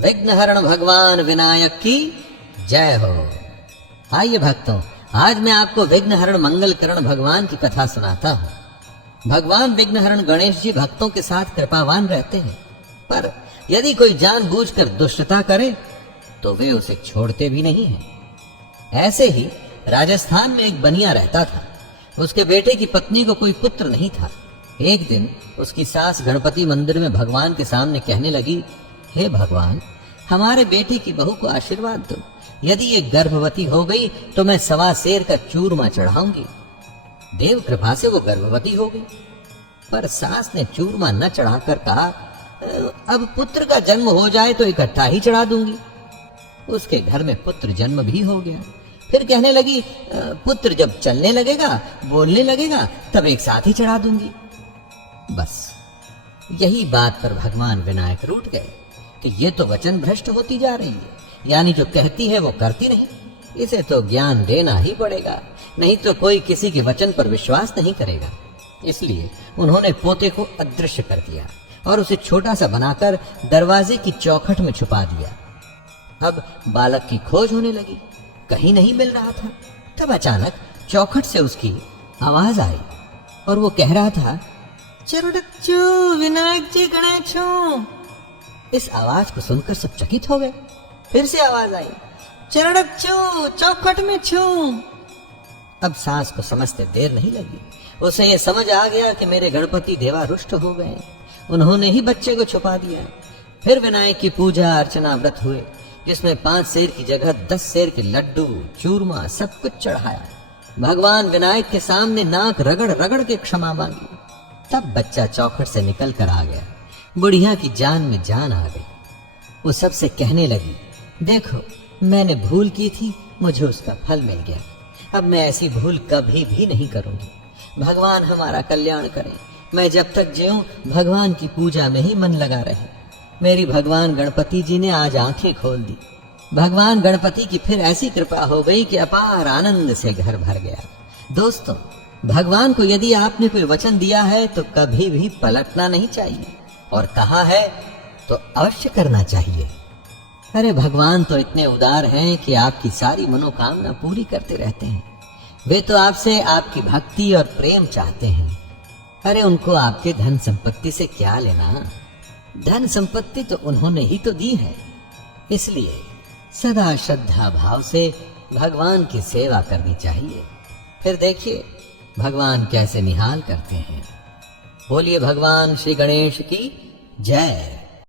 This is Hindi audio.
विघ्नहरण भगवान विनायक की जय हो। आइए भक्तों, आज मैं आपको विघ्नहरण मंगलकरण भगवान की कथा सुनाता हूँ। भगवान विघ्नहरण गणेश जी भक्तों के साथ कृपावान रहते हैं, पर यदि कोई जानबूझकर दुष्टता करे तो वे उसे छोड़ते भी नहीं हैं। ऐसे ही राजस्थान में एक बनिया रहता था। उसके बेटे की पत्नी को कोई पुत्र नहीं था। एक दिन उसकी सास गणपति मंदिर में भगवान के सामने कहने लगी, हे भगवान, हमारे बेटे की बहू को आशीर्वाद दो। यदि ये गर्भवती हो गई तो मैं 1.25 सेर का चूरमा चढ़ाऊंगी। देव कृपा से वो गर्भवती हो गई, पर सास ने चूरमा न चढ़ाकर कहा, अब पुत्र का जन्म हो जाए तो इकट्ठा ही चढ़ा दूंगी। उसके घर में पुत्र जन्म भी हो गया। फिर कहने लगी, पुत्र जब चलने लगेगा, बोलने लगेगा, तब एक साथ ही चढ़ा दूंगी। बस यही बात पर भगवान विनायक रूठ गए कि ये तो वचन भ्रष्ट होती जा रही है, यानी जो कहती है वो करती नहीं। इसे तो ज्ञान देना ही पड़ेगा, नहीं तो कोई किसी के वचन पर विश्वास नहीं करेगा। इसलिए उन्होंने पोते को अदृश्य कर दिया और उसे छोटा सा बनाकर दरवाजे की चौखट में छुपा दिया। अब बालक की खोज होने लगी, कहीं नहीं मिल रहा था। तब अचानक चौखट से उसकी आवाज आई और वो कह रहा था, चरुडच्चू विनायक जी गणेशू। इस आवाज को सुनकर सब चकित हो गए। फिर से आवाज आई, चरुडच्चू चौखट में छू। अब सास को समझते देर नहीं लगी। उसे ये समझ आ गया कि मेरे गणपति देवा रुष्ट हो गए, उन्होंने ही बच्चे को छुपा दिया। फिर विनायक की पूजा अर्चना व्रत हुए, जिसमें 5 सेर की जगह 10 सेर के लड्डू चूरमा सब कुछ चढ़ाया। भगवान विनायक के सामने नाक रगड़ रगड़ के क्षमा मांगी। तब बच्चा चौखट से निकल कर आ गया। बुढ़िया की जान में जान आ गई। वो सबसे कहने लगी, देखो मैंने भूल की थी, मुझे उसका फल मिल गया। अब मैं ऐसी भूल कभी भी नहीं करूंगी। भगवान हमारा कल्याण करें। मैं जब तक जीऊं भगवान की पूजा में ही मन लगा रहे। मेरी भगवान गणपति जी ने आज आंखें खोल दी। भगवान गणपति की फिर ऐसी कृपा हो गई कि अपार आनंद से घर भर गया। दोस्तों, भगवान को यदि आपने कोई वचन दिया है तो कभी भी पलटना नहीं चाहिए, और कहा है तो अवश्य करना चाहिए। अरे भगवान तो इतने उदार हैं कि आपकी सारी मनोकामना पूरी करते रहते हैं। वे तो आपसे आपकी भक्ति और प्रेम चाहते हैं। अरे उनको आपके धन संपत्ति से क्या लेना? धन संपत्ति तो उन्होंने ही तो दी है। इसलिए सदा श्रद्धा भाव से भगवान की सेवा करनी चाहिए। फिर देखिए भगवान कैसे निहाल करते हैं। बोलिए भगवान श्री गणेश की जय।